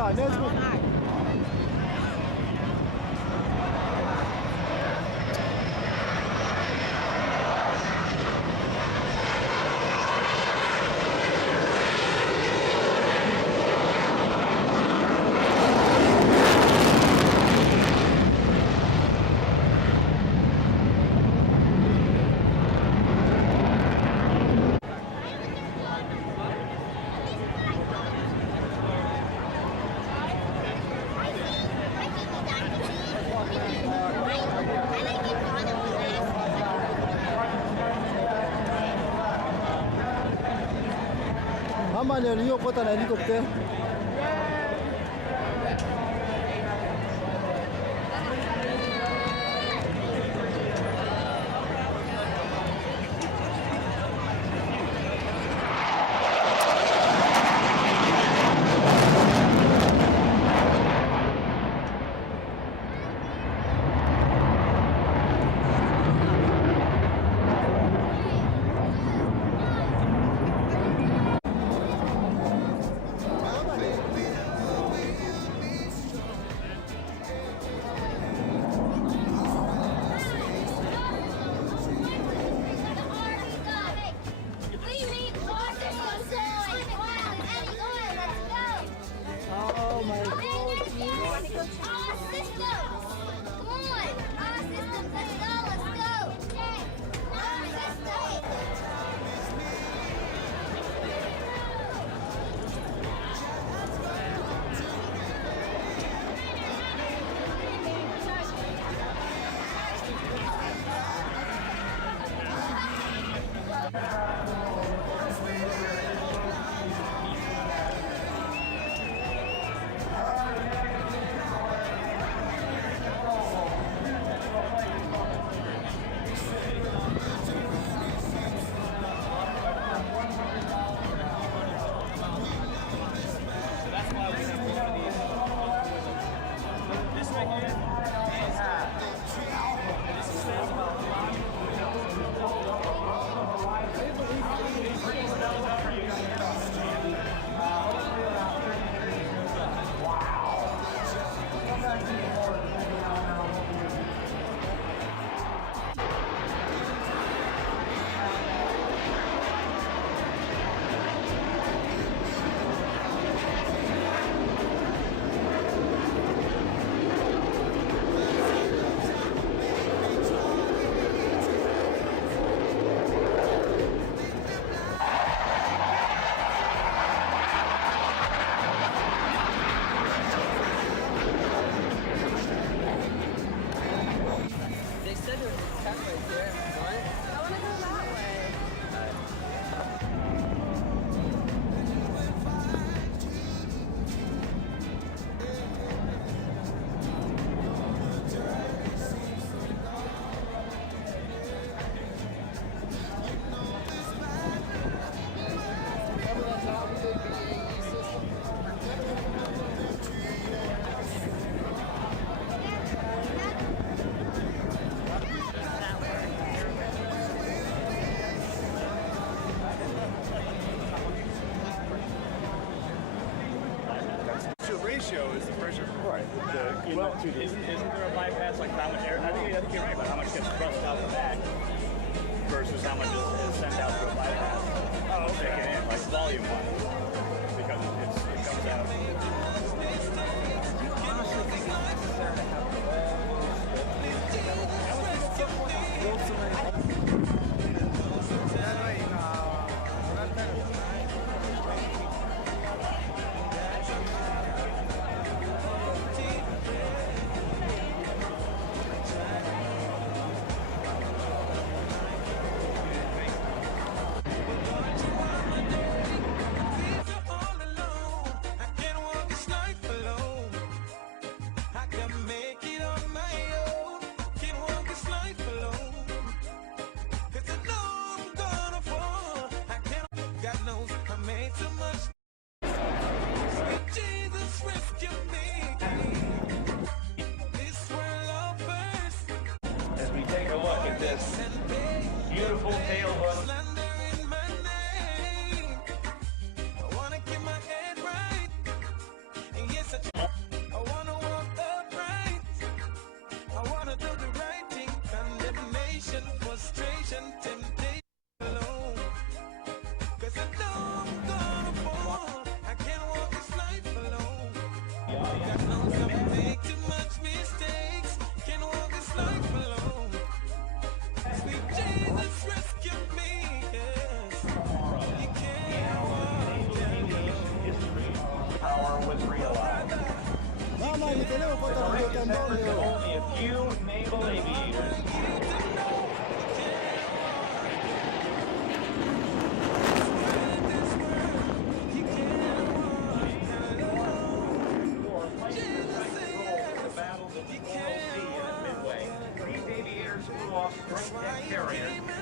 Ja, net goed. Hamanya liyo kota na helikopter. Oh my God. Our systems! Come on! Our systems! Let's go! Let's go! Okay! Our systems! They said there was a tent right there. What? I want to go that way. Ratio is the pressure. Right. Isn't there a bypass, like how much air? I think you're right, but how much gets thrust out the back versus how much is sent out through a bypass? Oh, okay. Taken in, like volume wise, because it comes out. Do you honestly think it's necessary to have build so many? kota na liyo It's tandon efforts of liyo. only a few naval aviators.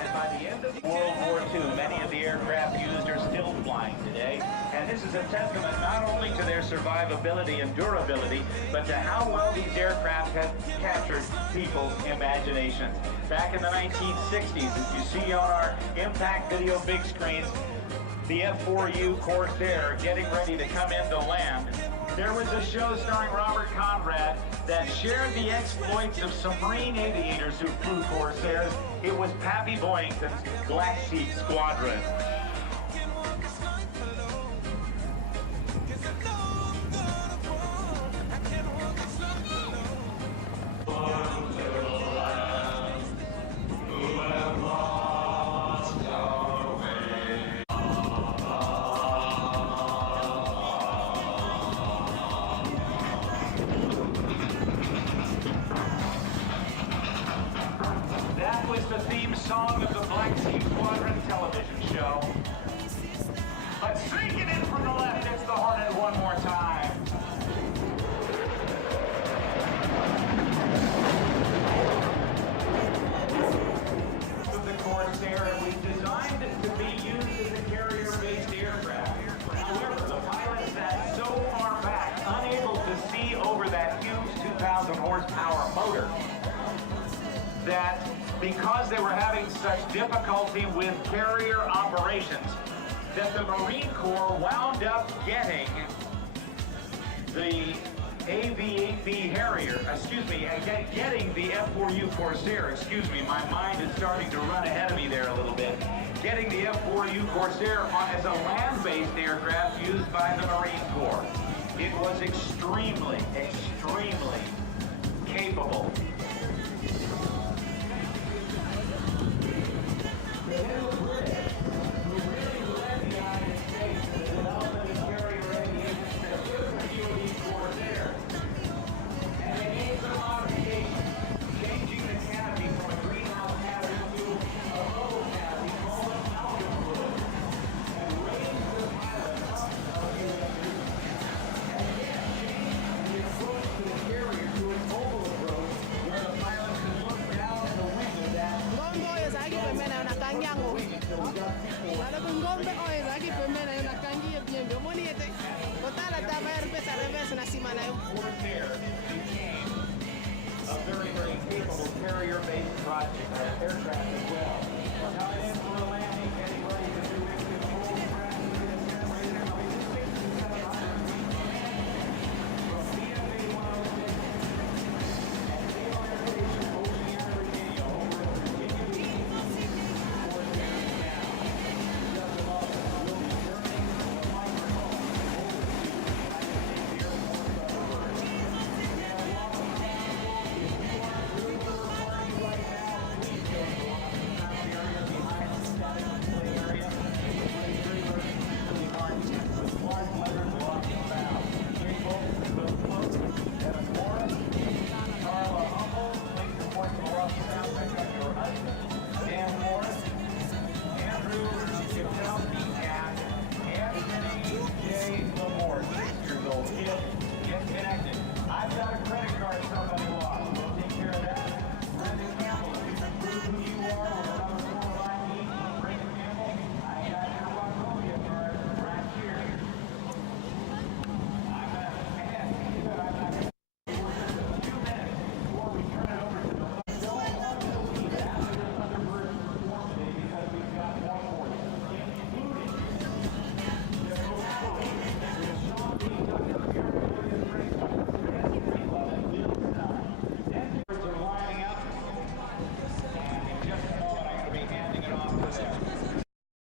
And by the end of World War II, many of the aircraft used are still flying today. And this is a testament not only to their survivability and durability, but to how well these aircraft have captured people's imaginations. Back in the 1960s, as you see on our impact video big screens, the F-4U Corsair getting ready to come into land. There was a show starring Robert Conrad that shared the exploits of submarine aviators who flew Corsairs. It was Pappy Boyington's Black Sheep Squadron. That was the theme song of the Black Sheep Squadron television show. But sneaking in from the left, it's the Hornet one more time. The Corsair was designed to be used as a carrier-based aircraft. However, the pilots sat so far back, unable to see over that huge 2,000 horsepower motor, that because they were having such difficulty with carrier operations, that the Marine Corps wound up getting the AV-8B Harrier, getting the F-4U Corsair, my mind is starting to run ahead of me there a little bit, getting the F-4U Corsair as a land-based aircraft used by the Marine Corps. It was extremely, extremely capable. Corsair became a very, very capable carrier-based aircraft as well.